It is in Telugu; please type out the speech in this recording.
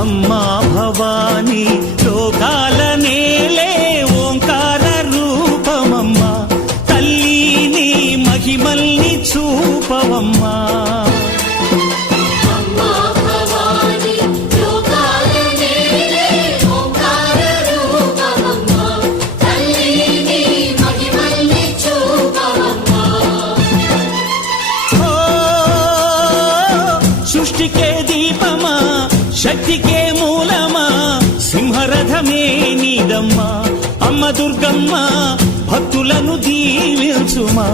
అమ్మా భవానీ లోకాల నేలే ఓంకార రూపమమ్మా తల్లి మహిమల్ని చూపవమ్మా సృష్టికే దీపమా శక్తికే మూలమా సింహరథమే నీదమ్మా అమ్మ దుర్గమ్మ భక్తులను దీవించుమా